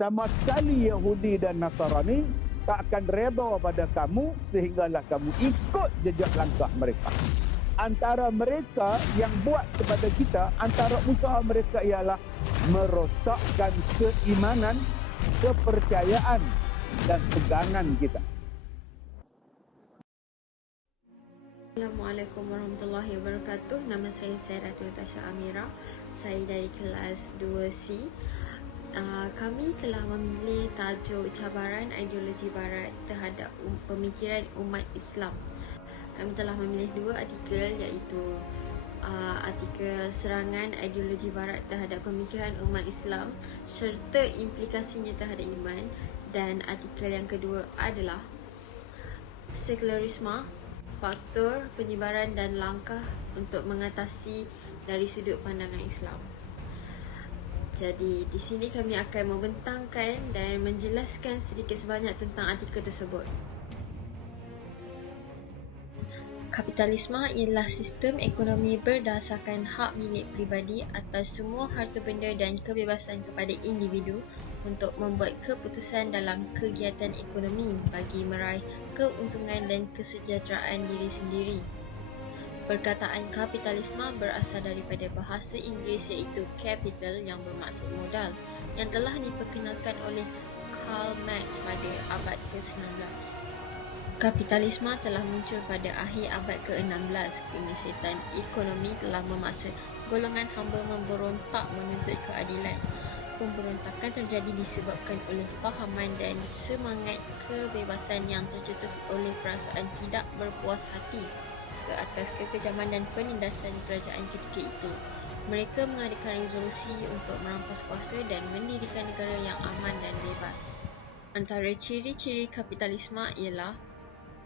sama sekali Yahudi dan Nasrani tak akan reda pada kamu sehinggalah kamu ikut jejak langkah mereka. Antara mereka yang buat kepada kita, antara usaha mereka ialah merosakkan keimanan, kepercayaan dan pegangan kita. Assalamualaikum warahmatullahi wabarakatuh. Nama saya Datuk Tasha Amira. Saya dari kelas 2C. Kami telah memilih tajuk cabaran ideologi barat terhadap pemikiran umat Islam. Kami telah memilih dua artikel, iaitu artikel serangan ideologi barat terhadap pemikiran umat Islam serta implikasinya terhadap iman, dan artikel yang kedua adalah sekularisme, faktor penyebaran dan langkah untuk mengatasi dari sudut pandangan Islam. Jadi di sini kami akan membentangkan dan menjelaskan sedikit sebanyak tentang artikel tersebut. Kapitalisme ialah sistem ekonomi berdasarkan hak milik peribadi atas semua harta benda dan kebebasan kepada individu untuk membuat keputusan dalam kegiatan ekonomi bagi meraih keuntungan dan kesejahteraan diri sendiri. Perkataan kapitalisme berasal daripada bahasa Inggeris iaitu capital yang bermaksud modal, yang telah diperkenalkan oleh Karl Marx pada abad ke-19. Kapitalisme telah muncul pada akhir abad ke-16. Kemisitan ekonomi telah memaksa golongan hamba memberontak menuntut keadilan. Pemberontakan terjadi disebabkan oleh fahaman dan semangat kebebasan yang tercetus oleh perasaan tidak berpuas hati ke atas kekejaman dan penindasan kerajaan ketika itu. Mereka mengadakan resolusi untuk merampas kuasa dan mendirikan negara yang aman dan bebas. Antara ciri-ciri kapitalisme ialah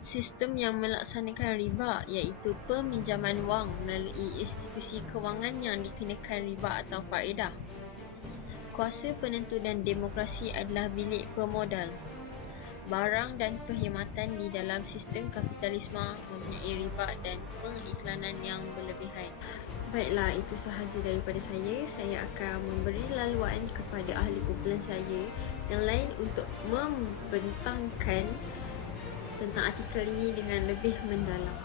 sistem yang melaksanakan riba, iaitu peminjaman wang melalui institusi kewangan yang dikenakan riba atau faedah. Kuasa penentu dan demokrasi adalah bilik pemodal. Barang dan perkhidmatan di dalam sistem kapitalisme mempunyai riba dan pengiklanan yang berlebihan. Baiklah, itu sahaja daripada saya. Saya akan memberi laluan kepada ahli kumpulan saya yang lain untuk membentangkan tentang artikel ini dengan lebih mendalam.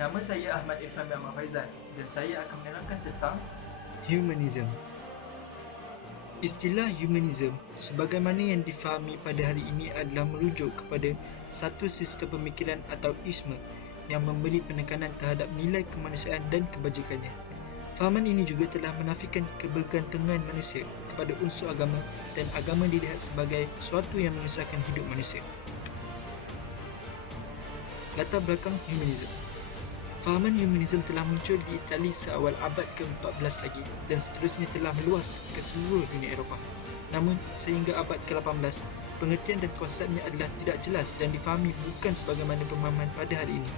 Nama saya Ahmad Irfan bin Ahmad Faizan dan saya akan menerangkan tentang Humanism. Istilah humanism sebagaimana yang difahami pada hari ini adalah merujuk kepada satu sistem pemikiran atau isme yang memberi penekanan terhadap nilai kemanusiaan dan kebajikannya. Fahaman ini juga telah menafikan kebergantungan manusia kepada unsur agama dan agama dilihat sebagai suatu yang menyusahkan hidup manusia. Latar belakang humanism. Fahaman humanism telah muncul di Itali seawal abad ke-14 lagi dan seterusnya telah meluas ke seluruh dunia Eropah. Namun, sehingga abad ke-18, pengertian dan konsepnya adalah tidak jelas dan difahami bukan sebagaimana pemahaman pada hari ini.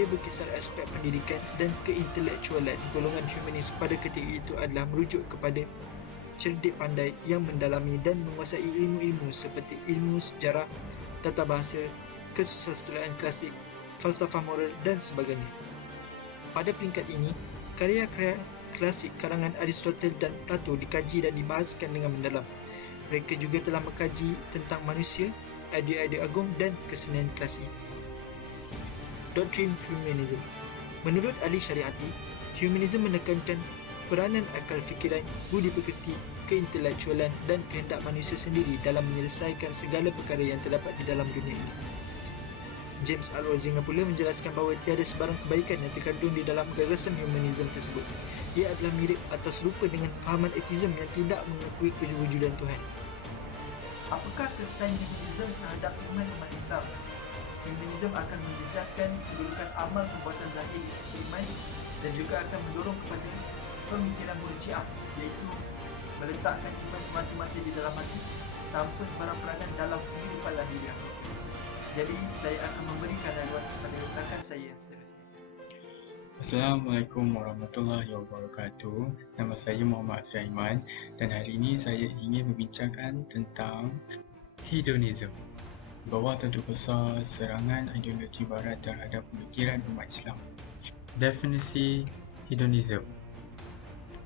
Ia berkisar aspek pendidikan dan keintelektualan. Golongan humanis pada ketika itu adalah merujuk kepada cerdik pandai yang mendalami dan menguasai ilmu-ilmu seperti ilmu sejarah, tata bahasa, kesusastraan klasik, falsafah moral dan sebagainya. Pada peringkat ini, karya-karya klasik karangan Aristoteles dan Plato dikaji dan dibahaskan dengan mendalam. Mereka juga telah mengkaji tentang manusia, idea-idea agung dan kesenian klasik. Doktrin Humanism. Menurut ahli syariati, humanism menekankan peranan akal fikiran, budi pekerti, keintelektualan dan kehendak manusia sendiri dalam menyelesaikan segala perkara yang terdapat di dalam dunia ini. James Alrozinger pula menjelaskan bahawa tiada sebarang kebaikan yang terkandung di dalam gagasan humanism tersebut. Ia adalah mirip atau serupa dengan fahaman ateism yang tidak mengakui kewujudan Tuhan. apakah kesan humanism terhadap iman umat Islam. Humanism akan menjejaskan kedudukan amal perbuatan zahir di sisi iman dan juga akan mendorong kepada pemikiran murji'ah, iaitu meletakkan iman semata-mata di dalam hati tanpa sebarang peranan dalam kehidupan lahiriah. Jadi saya akan memberikan laluan kepada rakan saya yang seterusnya. Assalamualaikum warahmatullahi wabarakatuh. Nama saya Muhammad Sulaiman dan hari ini saya ingin membincangkan tentang hedonism. Bawah tajuk besar serangan ideologi barat terhadap pemikiran umat Islam. Definisi hedonism.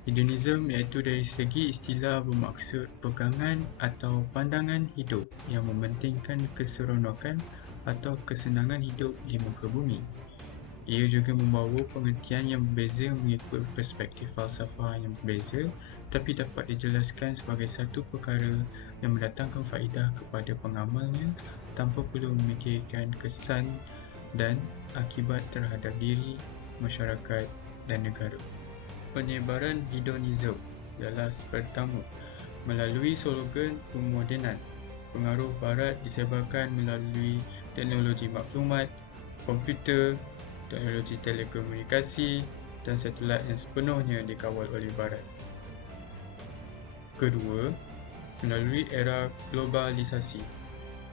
Hedonism iaitu dari segi istilah bermaksud pegangan atau pandangan hidup yang mementingkan keseronokan atau kesenangan hidup di muka bumi. Ia juga membawa pengertian yang berbeza mengikut perspektif falsafah yang berbeza, tapi dapat dijelaskan sebagai satu perkara yang mendatangkan faedah kepada pengamalnya tanpa perlu memikirkan kesan dan akibat terhadap diri, masyarakat dan negara. Penyebaran hedonisme ialah pertama, melalui slogan pemodenan. Pengaruh barat disebarkan melalui teknologi maklumat, komputer, teknologi telekomunikasi dan satelit yang sepenuhnya dikawal oleh barat. Kedua, melalui era globalisasi,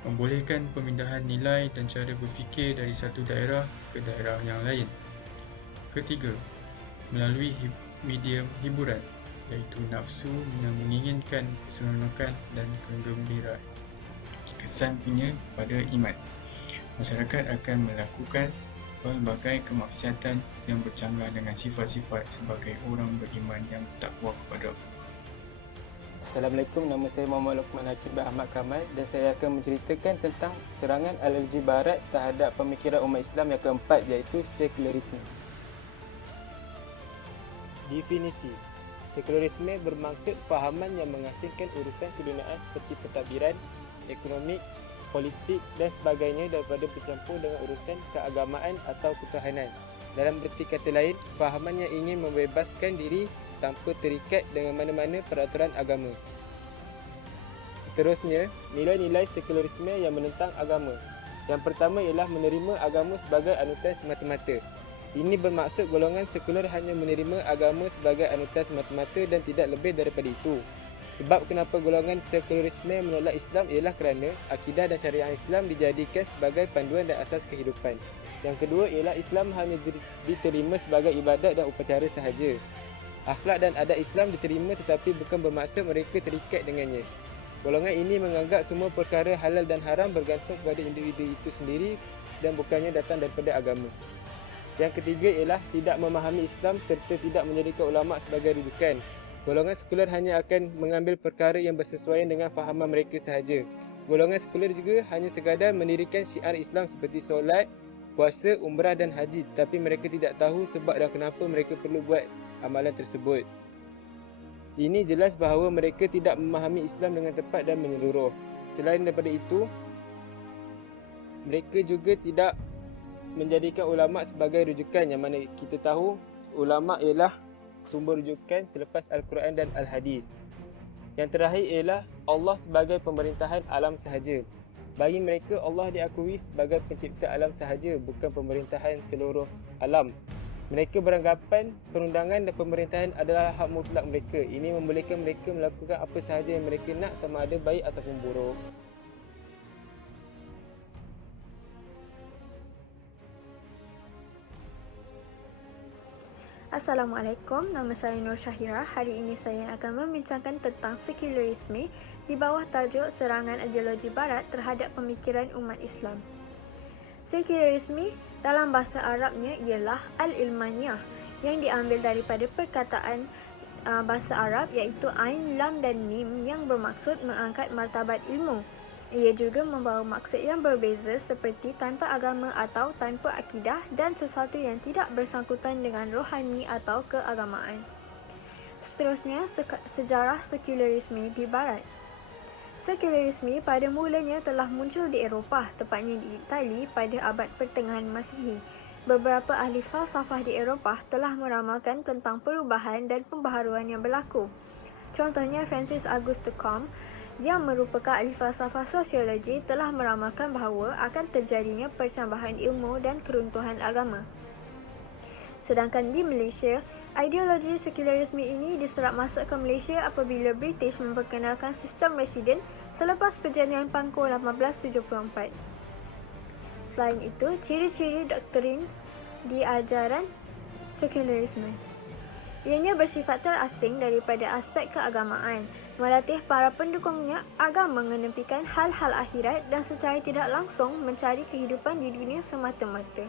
membolehkan pemindahan nilai dan cara berfikir dari satu daerah ke daerah yang lain. Ketiga, melalui medium hiburan, iaitu nafsu yang menginginkan keseronokan dan kegembiraan. Kesannya kepada iman, masyarakat akan melakukan pelbagai kemaksiatan yang bercanggah dengan sifat-sifat sebagai orang beriman yang bertakwa kepada Allah. Assalamualaikum, nama saya Muhammad Luqman Hakim bin Ahmad Kamal dan saya akan menceritakan tentang serangan alergi barat terhadap pemikiran umat Islam yang keempat, iaitu sekularisme. Definisi: sekularisme bermaksud fahaman yang mengasingkan urusan keduniaan seperti pentadbiran, ekonomi, politik dan sebagainya daripada bercampur dengan urusan keagamaan atau ketuhanan. Dalam erti kata lain, fahaman yang ingin membebaskan diri tanpa terikat dengan mana-mana peraturan agama. Seterusnya, nilai-nilai sekularisme yang menentang agama. Yang pertama ialah menerima agama sebagai anutan semata-mata. Ini bermaksud golongan sekular hanya menerima agama sebagai anutan semata-mata dan tidak lebih daripada itu. Sebab kenapa golongan sekularisme menolak Islam ialah kerana akidah dan syariat Islam dijadikan sebagai panduan dan asas kehidupan. Yang kedua ialah Islam hanya diterima sebagai ibadat dan upacara sahaja. Akhlak dan adat Islam diterima tetapi bukan bermaksud mereka terikat dengannya. Golongan ini menganggap semua perkara halal dan haram bergantung kepada individu itu sendiri dan bukannya datang daripada agama. Yang ketiga ialah tidak memahami Islam serta tidak menjadikan ulama sebagai rujukan. Golongan sekular hanya akan mengambil perkara yang bersesuaian dengan fahaman mereka sahaja. Golongan sekular juga hanya sekadar mendirikan syiar Islam seperti solat, puasa, umrah dan haji, tapi mereka tidak tahu sebab dan kenapa mereka perlu buat amalan tersebut. Ini jelas bahawa mereka tidak memahami Islam dengan tepat dan menyeluruh. Selain daripada itu, mereka juga tidak menjadikan ulama sebagai rujukan, yang mana kita tahu ulama ialah sumber rujukan selepas Al-Quran dan Al-Hadis. Yang terakhir ialah Allah sebagai pemerintahan alam sahaja. Bagi mereka, Allah diakui sebagai pencipta alam sahaja, bukan pemerintahan seluruh alam. Mereka beranggapan perundangan dan pemerintahan adalah hak mutlak mereka. Ini membolehkan mereka melakukan apa sahaja yang mereka nak, sama ada baik ataupun buruk. Assalamualaikum, nama saya Nur Syahira. Hari ini saya akan membincangkan tentang sekularisme di bawah tajuk serangan ideologi barat terhadap pemikiran umat Islam. Sekularisme dalam bahasa Arabnya ialah al-ilmaniyah yang diambil daripada perkataan bahasa Arab iaitu ain, lam dan mim yang bermaksud mengangkat martabat ilmu. Ia juga membawa maksud yang berbeza seperti tanpa agama atau tanpa akidah dan sesuatu yang tidak bersangkutan dengan rohani atau keagamaan. Seterusnya, sejarah sekularisme di Barat. Sekularisme pada mulanya telah muncul di Eropah, tepatnya di Itali pada abad pertengahan Masihi. Beberapa ahli falsafah di Eropah telah meramalkan tentang perubahan dan pembaharuan yang berlaku. Contohnya Francis Auguste Comte yang merupakan ahli falsafah sosiologi telah meramalkan bahawa akan terjadinya percambahan ilmu dan keruntuhan agama. Sedangkan di Malaysia, ideologi sekularisme ini diserap masuk ke Malaysia apabila British memperkenalkan sistem residen selepas perjanjian Pangkor 1874. Selain itu, ciri-ciri doktrin di ajaran sekularisme. Ianya bersifat terasing daripada aspek keagamaan, melatih para pendukungnya agar mengenepikan hal-hal akhirat dan secara tidak langsung mencari kehidupan di dunia semata-mata.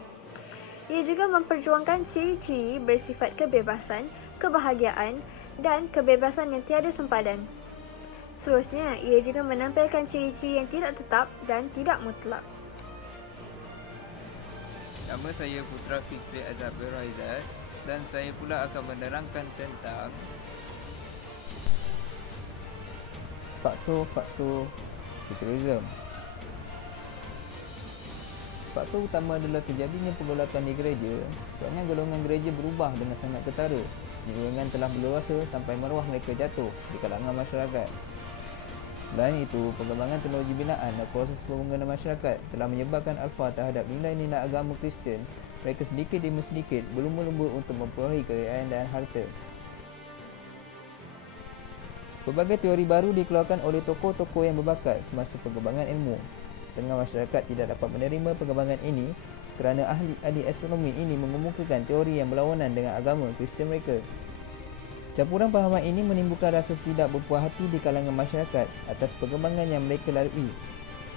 Ia juga memperjuangkan ciri-ciri bersifat kebebasan, kebahagiaan dan kebebasan yang tiada sempadan. Seterusnya, ia juga menampilkan ciri-ciri yang tidak tetap dan tidak mutlak. Nama saya Putra Fikri Azhar Raizat dan saya pula akan menerangkan tentang faktor-faktor sekularisme. Faktor utama adalah terjadinya pergolakan di gereja kerana golongan gereja berubah dengan sangat ketara. Golongan telah berluasa sampai maruah mereka jatuh di kalangan masyarakat. Selain itu, perkembangan teknologi binaan dan proses pembangunan masyarakat telah menyebabkan alfa terhadap nilai-nilai agama Kristian. Mereka sedikit demi sedikit berlumba-lumba untuk memperolehi kekayaan dan harta. Pelbagai teori baru dikeluarkan oleh tokoh-tokoh yang berbakat semasa perkembangan ilmu. Setengah masyarakat tidak dapat menerima perkembangan ini kerana ahli-ahli astronomi ini mengemukakan teori yang berlawanan dengan agama Kristian mereka. Campuran pahaman ini menimbulkan rasa tidak berpuas hati di kalangan masyarakat atas perkembangan yang mereka lalui.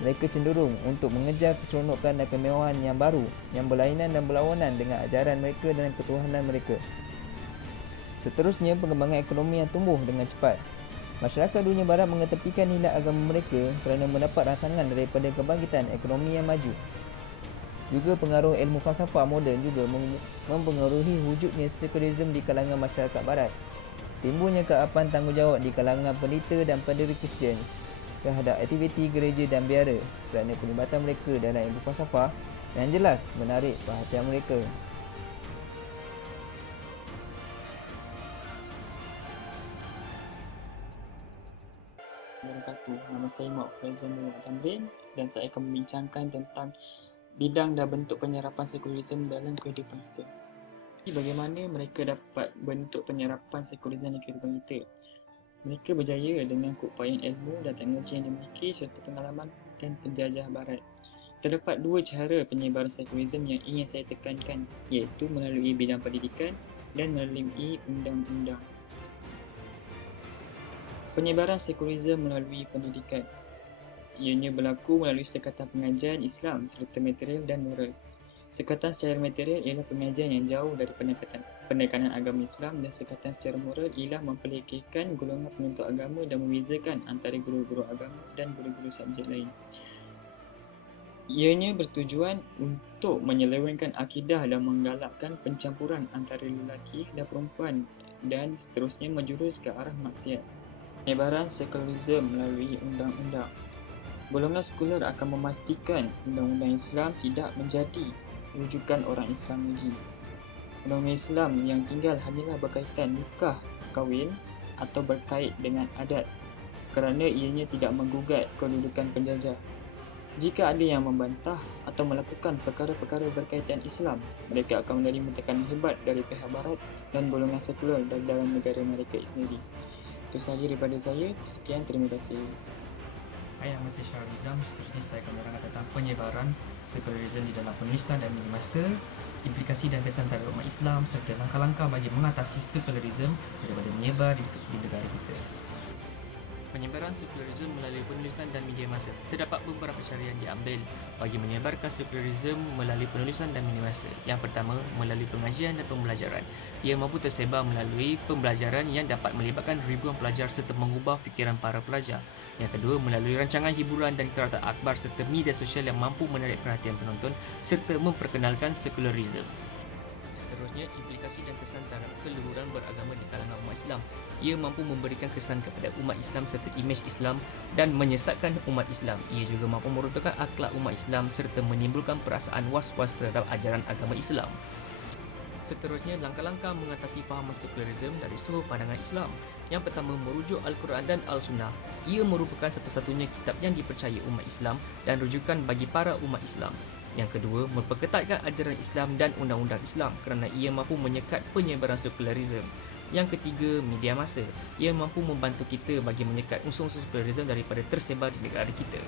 Mereka cenderung untuk mengejar keseronokan dan kemewahan yang baru yang berlainan dan berlawanan dengan ajaran mereka dan ketuhanan mereka. Seterusnya, perkembangan ekonomi yang tumbuh dengan cepat. Masyarakat dunia barat mengetepikan nilai agama mereka kerana mendapat rangsangan daripada kebangkitan ekonomi yang maju. Juga pengaruh ilmu falsafah moden juga mempengaruhi wujudnya sekularisme di kalangan masyarakat barat. Timbulnya keapan tanggungjawab di kalangan pendeta dan pendiri Kristian terhadap aktiviti gereja dan biara kerana pelibatan mereka dalam ilmu falsafah yang jelas menarik perhatian mereka. Nama saya Mak Faizal Muhammad Tamrin dan saya akan membincangkan tentang bidang dan bentuk penyerapan sekularisme dalam kehidupan kita. Bagaimana mereka dapat bentuk penyerapan sekularisme dalam kehidupan kita? Mereka berjaya dengan keupayaan ilmu dan teknologi yang dimiliki serta pengalaman dan penjajah barat. Terdapat dua cara penyebaran sekularisme yang ingin saya tekankan, iaitu melalui bidang pendidikan dan melalui undang-undang. Penyebaran sekularisme melalui pendidikan. Ianya berlaku melalui sekatan pengajian Islam serta material dan moral. Sekatan secara material ialah pengajian yang jauh dari penekanan agama Islam dan sekatan secara moral ialah memperlekehkan golongan penuntut agama dan membezakan antara guru-guru agama dan guru-guru subjek lain. Ianya bertujuan untuk menyelewengkan akidah dan menggalakkan pencampuran antara lelaki dan perempuan dan seterusnya menjurus ke arah maksiat. Penyebaran sekularisme melalui undang-undang. Golongan sekular akan memastikan undang-undang Islam tidak menjadi rujukan orang Islam lagi. Undang-undang Islam yang tinggal hanyalah berkaitan nikah, kahwin atau berkait dengan adat kerana ianya tidak menggugat kedudukan penjajah. Jika ada yang membantah atau melakukan perkara-perkara berkaitan Islam, mereka akan menerima tekanan hebat dari pihak barat dan golongan sekular dalam negara mereka sendiri. Itu sahaja daripada saya. Sekian, terima kasih. Hai, nama saya Syahrul Izam. Seterusnya saya akan menerangkan tentang penyebaran sekularisme di dalam penulisan dan media massa, implikasi dan kesan terhadap umat Islam serta langkah-langkah bagi mengatasi sekularisme daripada menyebar di negara kita. Penyebaran sekularisme melalui penulisan dan media massa. Terdapat beberapa cara yang diambil bagi menyebarkan sekularisme melalui penulisan dan media massa. Yang pertama, melalui pengajian dan pembelajaran. Ia mampu tersebar melalui pembelajaran yang dapat melibatkan ribuan pelajar serta mengubah fikiran para pelajar. Yang kedua, melalui rancangan hiburan dan kereta akhbar serta media sosial yang mampu menarik perhatian penonton serta memperkenalkan sekularisme. Seterusnya, implikasi dan kesan terhadap keluhuran beragama di kalangan umat Islam. Ia mampu memberikan kesan kepada umat Islam serta imej Islam dan menyesatkan umat Islam. Ia juga mampu meruntuhkan akhlak umat Islam serta menimbulkan perasaan was-was terhadap ajaran agama Islam. Seterusnya, langkah-langkah mengatasi fahaman sekularisme dari sudut pandangan Islam. Yang pertama, merujuk Al-Quran dan Al-Sunnah. Ia merupakan satu-satunya kitab yang dipercayai umat Islam dan rujukan bagi para umat Islam. Yang kedua, memperketatkan ajaran Islam dan undang-undang Islam kerana ia mampu menyekat penyebaran sekularisme. Yang ketiga, media massa. Ia mampu membantu kita bagi menyekat unsur-unsur sekularisme daripada tersebar di negara kita.